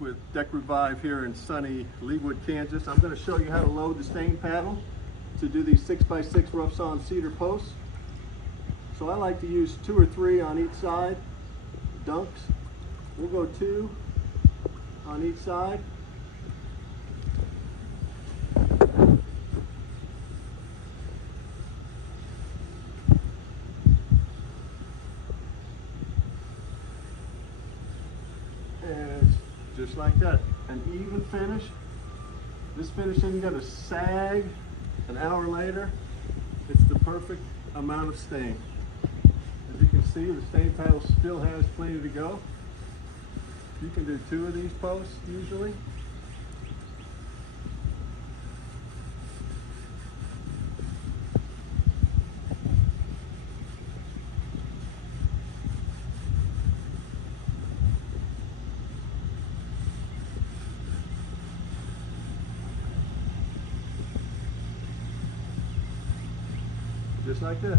With Deck Revive here in sunny Leawood, Kansas. I'm going to show you how to load the stain paddle to do these 6x6 rough sawn cedar posts. So I like to use 2 or 3 on each side, dunks. We'll go 2 on each side. And it's just like that, an even finish. This finish isn't going to sag an hour later. It's the perfect amount of stain. As you can see, the stain paddle still has plenty to go. You can do 2 of these posts usually. Just like that.